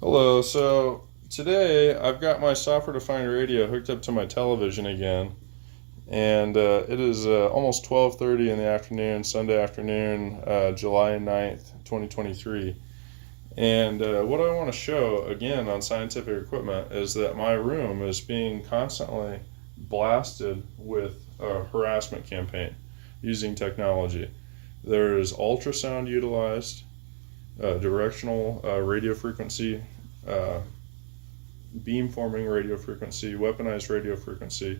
Hello, so today I've got my software-defined radio hooked up to my television again, and it is almost 12:30 in the afternoon, Sunday afternoon, July 9th, 2023. And what I want to show again on scientific equipment is that my room is being constantly blasted with a harassment campaign using technology. There is ultrasound utilized, directional radio frequency, uh, beamforming radio frequency, weaponized radio frequency,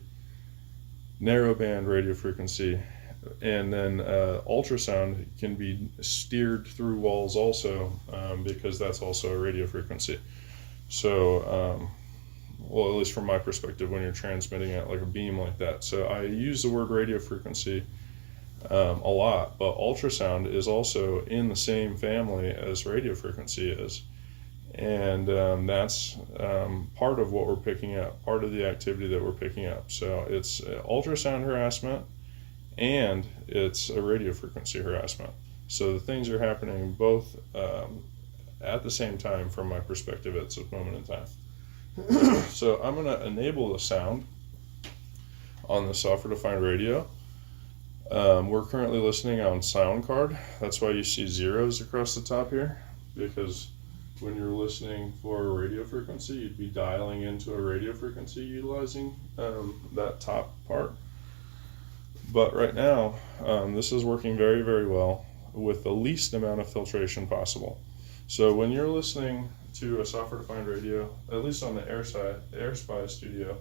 narrowband radio frequency, and then ultrasound can be steered through walls also, because that's also a radio frequency. So, well, at least from my perspective, when you're transmitting it like a beam like that. So I use the word radio frequency a lot, but ultrasound is also in the same family as radio frequency is. And that's part of what we're picking up, part of the activity that we're picking up. So it's ultrasound harassment and it's a radio frequency harassment. So the things are happening both at the same time from my perspective at this moment in time. So I'm going to enable the sound on the software-defined radio. We're currently listening on sound card. That's why you see zeros across the top here, because when you're listening for a radio frequency, you'd be dialing into a radio frequency utilizing that top part. But right now, this is working very, very well with the least amount of filtration possible. So when you're listening to a software-defined radio, at least on the AirSpy Studio,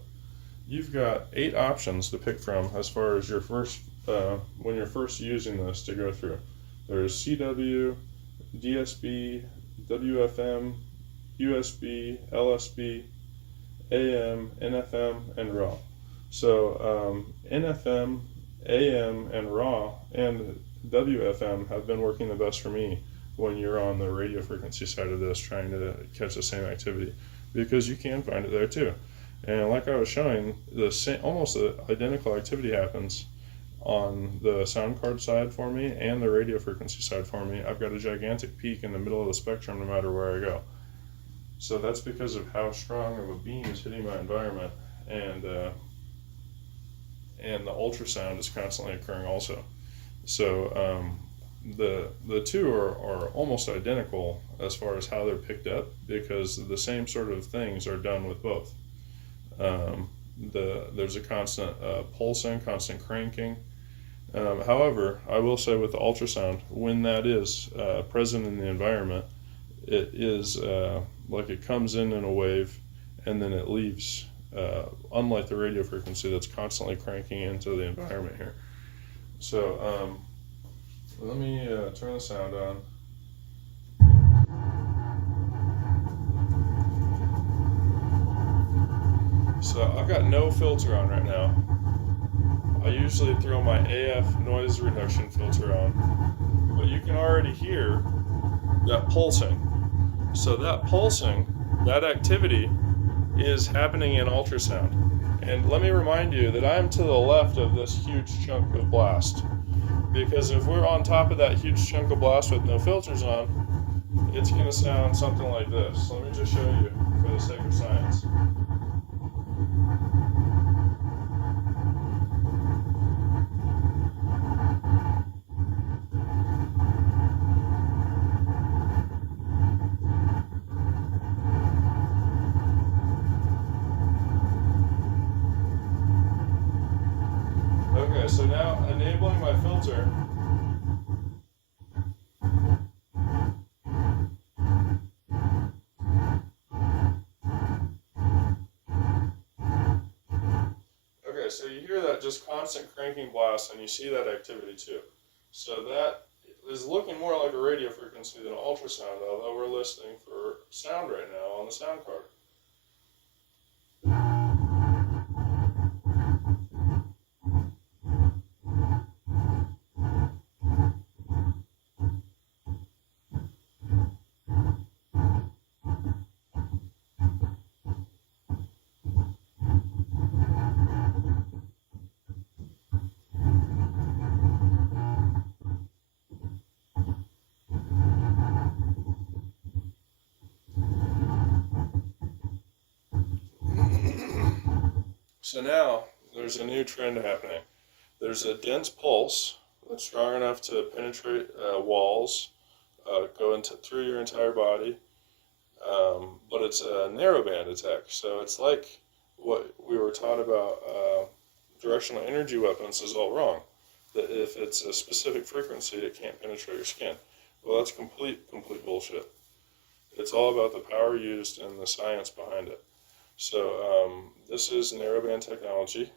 you've got 8 options to pick from as far as your first, when you're first using this to go through. There's CW, DSB, WFM, USB, LSB, AM, NFM, and RAW. So NFM, AM, and RAW, and WFM have been working the best for me when you're on the radio frequency side of this trying to catch the same activity, because you can find it there too. And like I was showing, the same, almost the identical activity happens on the sound card side for me and the radio frequency side for me. I've got a gigantic peak in the middle of the spectrum no matter where I go. So that's because of how strong of a beam is hitting my environment, and the ultrasound is constantly occurring also. So the two are almost identical as far as how they're picked up, because the same sort of things are done with both. There's a constant pulsing, constant cranking. However, I will say with the ultrasound, when that is present in the environment, it is like it comes in a wave and then it leaves, unlike the radio frequency that's constantly cranking into the environment here. So let me turn the sound on. So I've got no filter on right now. I usually throw my AF noise reduction filter on, but you can already hear that pulsing. So that pulsing, that activity, is happening in ultrasound. And let me remind you that I'm to the left of this huge chunk of blast, because if we're on top of that huge chunk of blast with no filters on, it's going to sound something like this. Let me just show you for the sake of science. Okay, so now enabling my filter. Okay, so you hear that just constant cranking blast, and you see that activity too. So that is looking more like a radio frequency than an ultrasound, although we're listening for sound right now on the sound card. So now there's a new trend happening. There's a dense pulse that's strong enough to penetrate walls, go through your entire body, but it's a narrowband attack. So it's like what we were taught about directional energy weapons is all wrong. That if it's a specific frequency, it can't penetrate your skin. Well, that's complete bullshit. It's all about the power used and the science behind it. So this is narrowband technology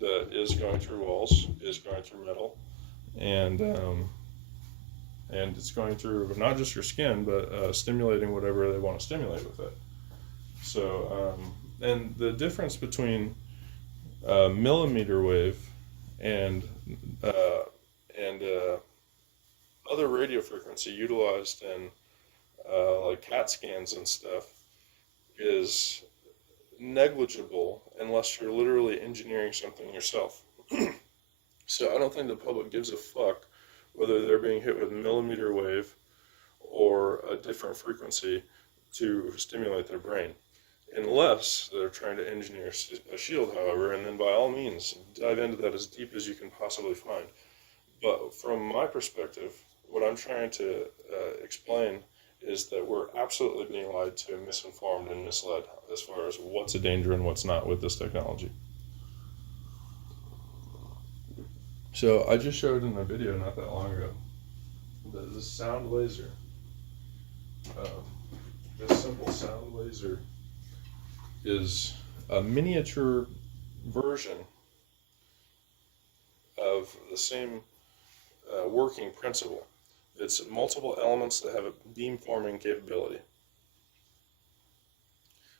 that is going through walls, is going through metal, and it's going through not just your skin, but stimulating whatever they want to stimulate with it. So and the difference between millimeter wave and other radio frequency utilized in like CAT scans and stuff is negligible unless you're literally engineering something yourself. So I don't think the public gives a fuck whether they're being hit with millimeter wave or a different frequency to stimulate their brain, unless they're trying to engineer a shield, however, and then by all means dive into that as deep as you can possibly find. But from my perspective, what I'm trying to explain is that we're absolutely being lied to, misinformed, and misled as far as what's a danger and what's not with this technology. So I just showed in a video not that long ago that this sound laser, this simple sound laser, is a miniature version of the same working principle. It's multiple elements that have a beam-forming capability.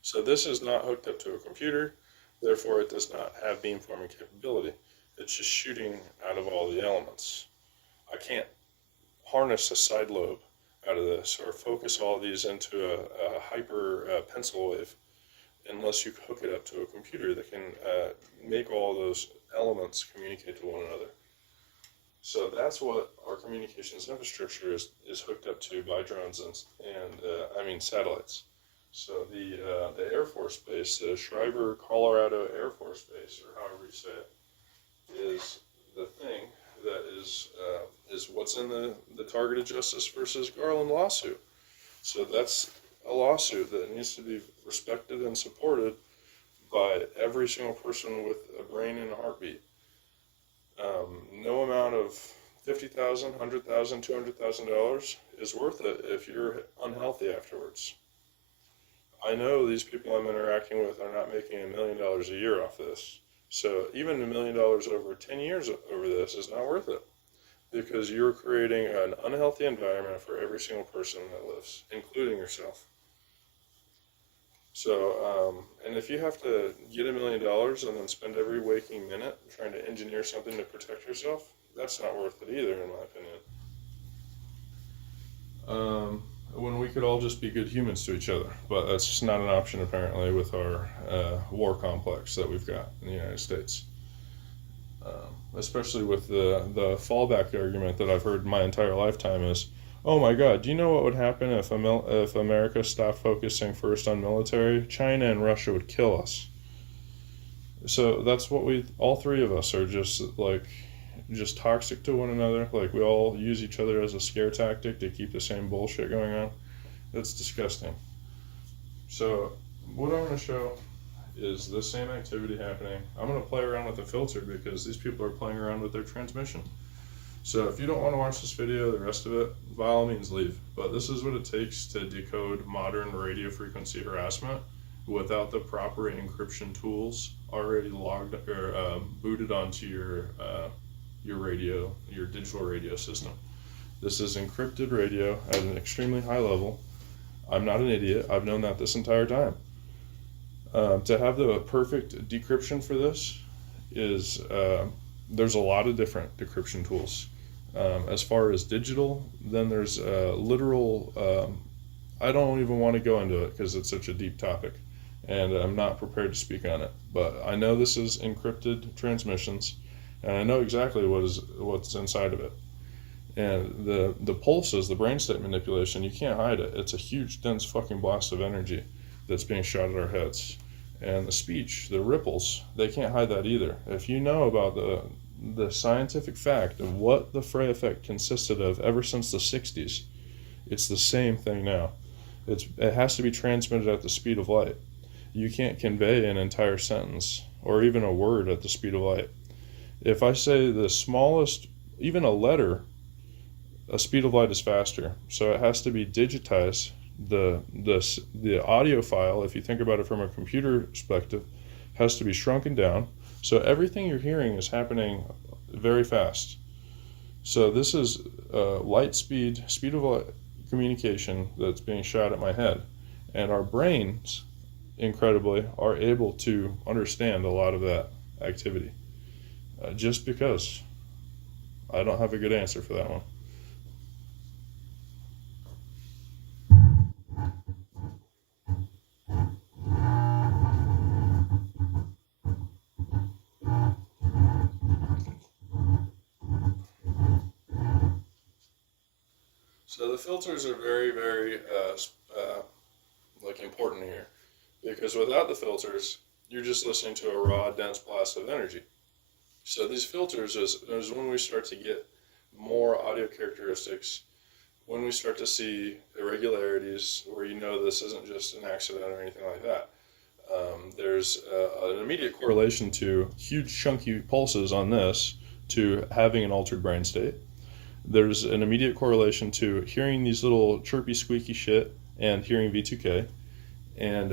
So this is not hooked up to a computer, therefore it does not have beam-forming capability. It's just shooting out of all the elements. I can't harness a side lobe out of this or focus all these into a hyper pencil wave unless you hook it up to a computer that can make all those elements communicate to one another. So that's what our communications infrastructure is hooked up to by drones and satellites. So the Air Force Base, the Schreiber, Colorado Air Force Base, or however you say it, is the thing that is what's in the targeted justice versus Garland lawsuit. So that's a lawsuit that needs to be respected and supported by every single person with a brain and a heartbeat. No amount of $50,000, $100,000, $200,000 is worth it if you're unhealthy afterwards. I know these people I'm interacting with are not making $1 million a year off this. So even $1 million over 10 years over this is not worth it, because you're creating an unhealthy environment for every single person that lives, including yourself. So, and if you have to get $1 million and then spend every waking minute trying to engineer something to protect yourself, that's not worth it either, in my opinion. When we could all just be good humans to each other, but that's just not an option apparently with our war complex that we've got in the United States. Especially with the fallback argument that I've heard my entire lifetime is, oh my God, do you know what would happen if America stopped focusing first on military? China and Russia would kill us. So that's what all three of us are just toxic to one another. Like we all use each other as a scare tactic to keep the same bullshit going on. That's disgusting. So what I'm going to show is the same activity happening. I'm going to play around with the filter because these people are playing around with their transmission. So if you don't want to watch this video, the rest of it, by all means leave. But this is what it takes to decode modern radio frequency harassment without the proper encryption tools already logged or booted onto your radio, your digital radio system. This is encrypted radio at an extremely high level. I'm not an idiot. I've known that this entire time. To have the perfect decryption for this is there's a lot of different decryption tools. As far as digital, then there's literal, I don't even want to go into it because it's such a deep topic and I'm not prepared to speak on it, but I know this is encrypted transmissions and I know exactly what's inside of it. And the pulses, the brain state manipulation, you can't hide it. It's a huge dense fucking blast of energy that's being shot at our heads. And the speech, the ripples, they can't hide that either. If you know about the scientific fact of what the Frey effect consisted of ever since the 60s, it's the same thing now. It has to be transmitted at the speed of light. You can't convey an entire sentence or even a word at the speed of light. If I say the smallest, even a letter, a speed of light is faster. So it has to be digitized. The audio file, if you think about it from a computer perspective, has to be shrunken down. So everything you're hearing is happening very fast. So this is light speed of light communication that's being shot at my head. And our brains, incredibly, are able to understand a lot of that activity. Just because. I don't have a good answer for that one. So the filters are very, very important here, because without the filters, you're just listening to a raw, dense blast of energy. So these filters is when we start to get more audio characteristics, when we start to see irregularities where you know this isn't just an accident or anything like that. There's an immediate correlation to huge chunky pulses on this to having an altered brain state. There's an immediate correlation to hearing these little chirpy, squeaky shit and hearing V2K. And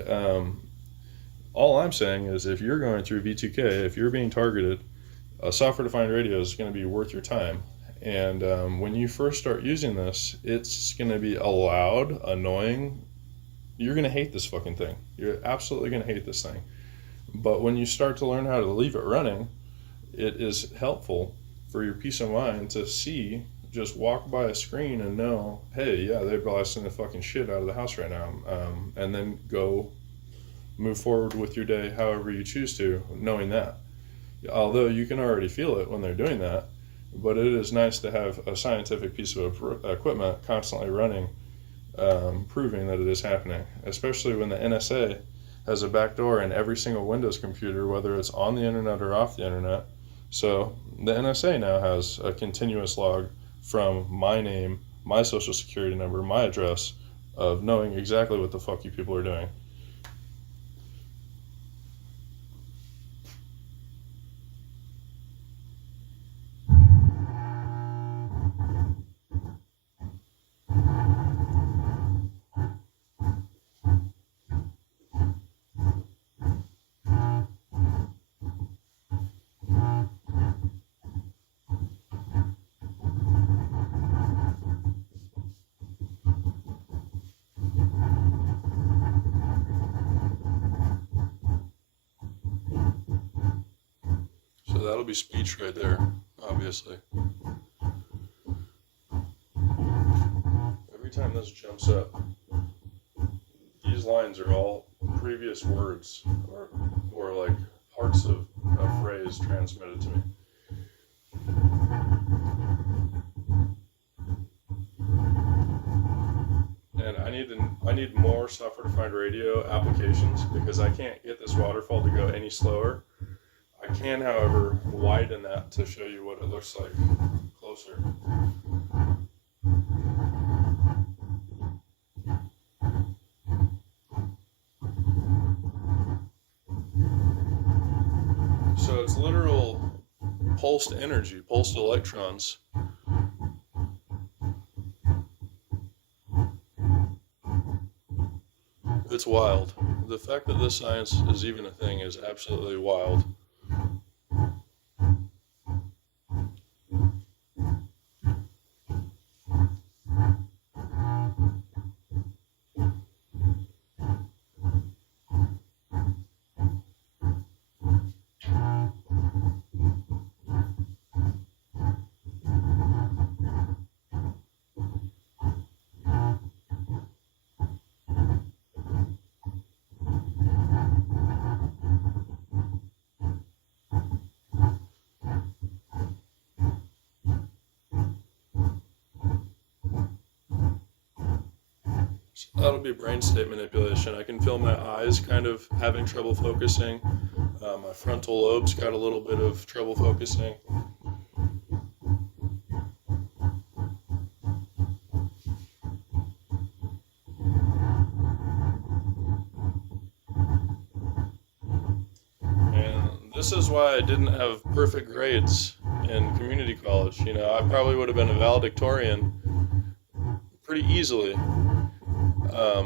all I'm saying is, if you're going through V2K, if you're being targeted, a software-defined radio is going to be worth your time. And when you first start using this, it's going to be loud, annoying. You're going to hate this fucking thing. You're absolutely going to hate this thing. But when you start to learn how to leave it running, it is helpful for your peace of mind to see, just walk by a screen and know, hey, yeah, they're blasting the fucking shit out of the house right now. And then go move forward with your day however you choose to, knowing that. Although you can already feel it when they're doing that, but it is nice to have a scientific piece of equipment constantly running, proving that it is happening, especially when the NSA has a backdoor in every single Windows computer, whether it's on the internet or off the internet. So the NSA now has a continuous log from my name, my social security number, my address, of knowing exactly what the fuck you people are doing. So that'll be speech right there, obviously. Every time this jumps up, these lines are all previous words or like parts of a phrase transmitted to me. And I need more software-defined radio applications, because I can't get this waterfall to go any slower. I can, however, widen that to show you what it looks like closer. So it's literal pulsed energy, pulsed electrons. It's wild. The fact that this science is even a thing is absolutely wild. So that'll be brain state manipulation. I can feel my eyes kind of having trouble focusing. My frontal lobe's got a little bit of trouble focusing. And this is why I didn't have perfect grades in community college. You know, I probably would have been a valedictorian pretty easily.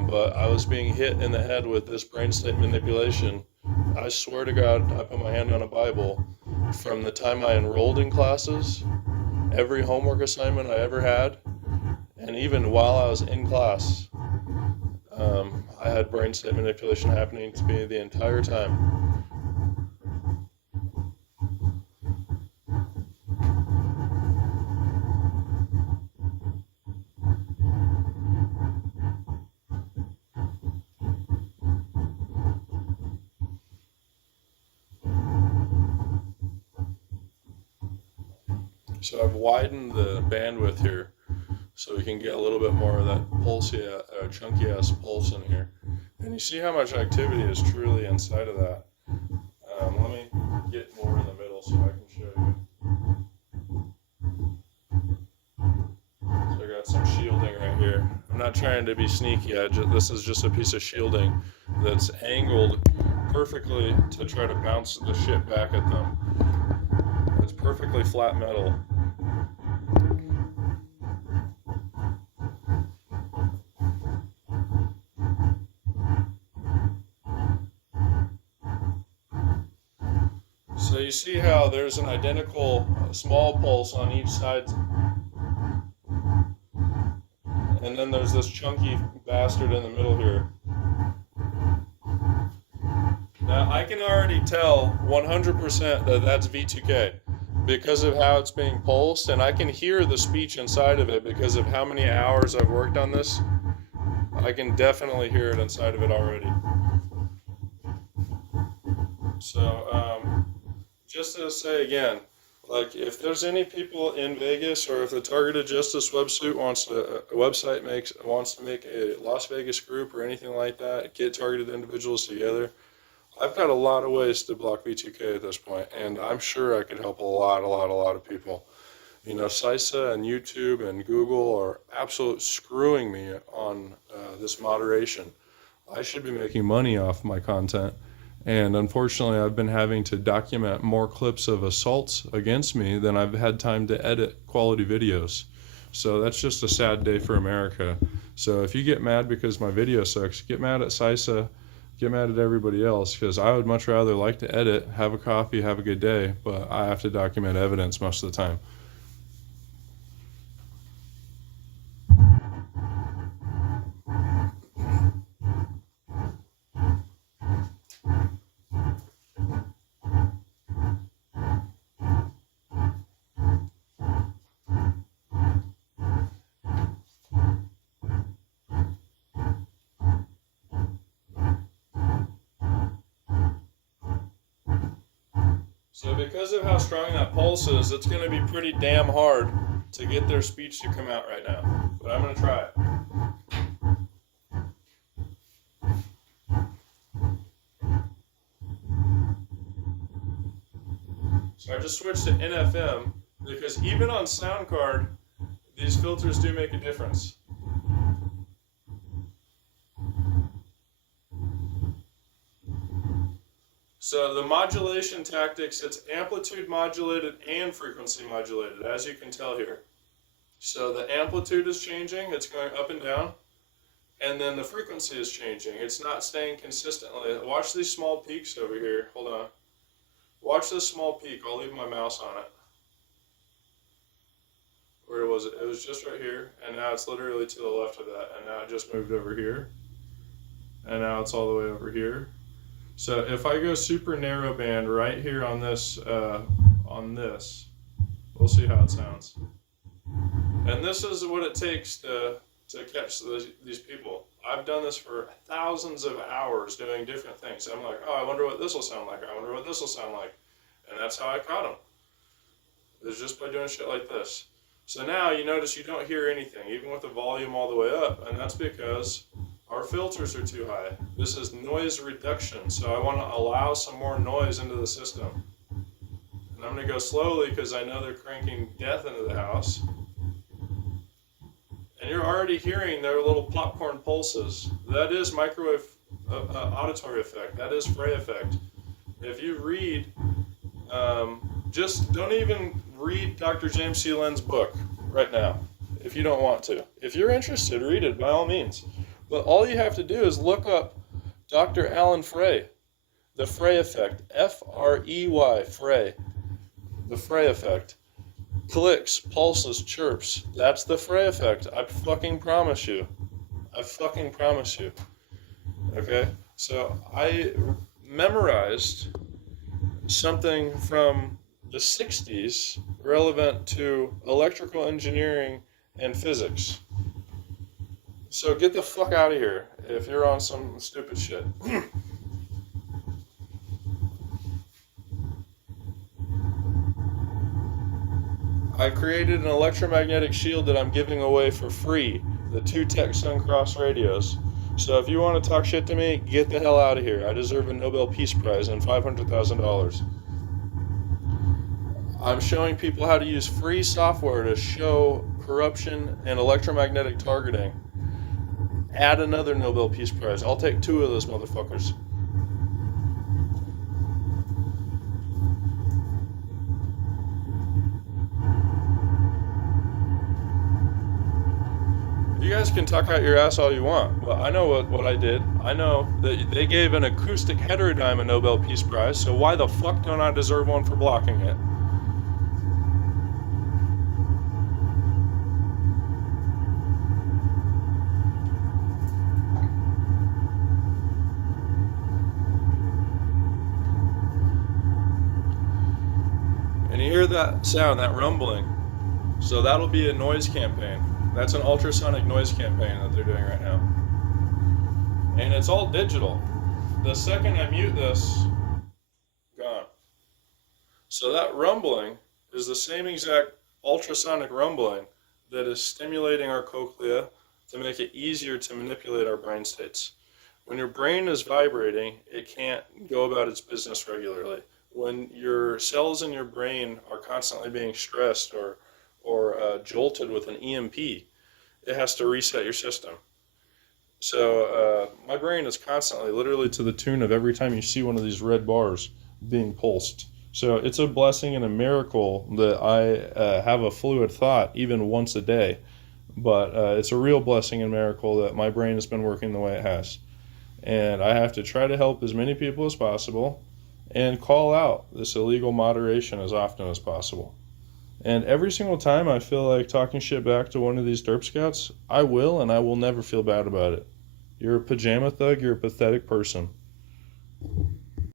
But I was being hit in the head with this brain state manipulation. I swear to God, I put my hand on a Bible. From the time I enrolled in classes, every homework assignment I ever had, and even while I was in class, I had brain state manipulation happening to me the entire time. So I've widened the bandwidth here so we can get a little bit more of that pulsy, chunky ass pulse in here. And you see how much activity is truly inside of that. Let me get more in the middle so I can show you. So I got some shielding right here. I'm not trying to be sneaky. This is just a piece of shielding that's angled perfectly to try to bounce the shit back at them. It's perfectly flat metal. So you see how there's an identical small pulse on each side, and then there's this chunky bastard in the middle here. Now I can already tell 100% that that's V2K because of how it's being pulsed, and I can hear the speech inside of it because of how many hours I've worked on this. I can definitely hear it inside of it already. So, just to say again, like if there's any people in Vegas, or if the Targeted Justice website wants to make a Las Vegas group or anything like that, get targeted individuals together, I've got a lot of ways to block V2K at this point, and I'm sure I could help a lot of people. You know, CISA and YouTube and Google are absolutely screwing me on this moderation. I should be making money off my content. And unfortunately, I've been having to document more clips of assaults against me than I've had time to edit quality videos. So that's just a sad day for America. So if you get mad because my video sucks, get mad at CISA, get mad at everybody else, because I would much rather like to edit, have a coffee, have a good day, but I have to document evidence most of the time. So because of how strong that pulse is, it's going to be pretty damn hard to get their speech to come out right now. But I'm going to try it. So I just switched to NFM because even on sound card, these filters do make a difference. So the modulation tactics, it's amplitude modulated and frequency modulated, as you can tell here. So the amplitude is changing, it's going up and down, and then the frequency is changing. It's not staying consistently. Watch these small peaks over here. Hold on. Watch this small peak. I'll leave my mouse on it. Where was it? It was just right here, and now it's literally to the left of that, and now it just moved over here, and now it's all the way over here. So if I go super narrow band right here on this, we'll see how it sounds. And this is what it takes to catch these people. I've done this for thousands of hours doing different things. I'm like, oh, I wonder what this will sound like. I wonder what this will sound like. And that's how I caught them. It's just by doing shit like this. So now you notice you don't hear anything, even with the volume all the way up. And that's because our filters are too high. This is noise reduction, so I want to allow some more noise into the system. And I'm going to go slowly because I know they're cranking death into the house. And you're already hearing their little popcorn pulses. That is microwave auditory effect. That is Frey effect. If you read, just don't even read Dr. James C. Lynn's book right now, if you don't want to. If you're interested, read it by all means. But all you have to do is look up Dr. Alan Frey, the Frey effect, F-R-E-Y, Frey, the Frey effect. Clicks, pulses, chirps. That's the Frey effect. I fucking promise you. I fucking promise you. Okay? So I memorized something from the 60s relevant to electrical engineering and physics. So get the fuck out of here if you're on some stupid shit. I created an electromagnetic shield that I'm giving away for free, the 2 Tech Suncross radios. So if you want to talk shit to me, get the hell out of here. I deserve a Nobel Peace Prize and $500,000. I'm showing people how to use free software to show corruption and electromagnetic targeting. Add another Nobel Peace Prize. I'll take 2 of those motherfuckers. You guys can talk out your ass all you want, but I know what I did. I know that they gave an acoustic heterodyne a Nobel Peace Prize, so why the fuck don't I deserve one for blocking it? And you hear that sound, that rumbling. So that'll be a noise campaign. That's an ultrasonic noise campaign that they're doing right now. And it's all digital. The second I mute this, gone. So that rumbling is the same exact ultrasonic rumbling that is stimulating our cochlea to make it easier to manipulate our brain states. When your brain is vibrating, it can't go about its business regularly. When your cells in your brain are constantly being stressed or jolted with an EMP, it has to reset your system. So my brain is constantly, literally to the tune of every time you see one of these red bars being pulsed. So it's a blessing and a miracle that I have a fluid thought even once a day. But it's a real blessing and miracle that my brain has been working the way it has. And I have to try to help as many people as possible and call out this illegal moderation as often as possible. And every single time I feel like talking shit back to one of these derp scouts, I will, and I will never feel bad about it. You're a pajama thug, you're a pathetic person.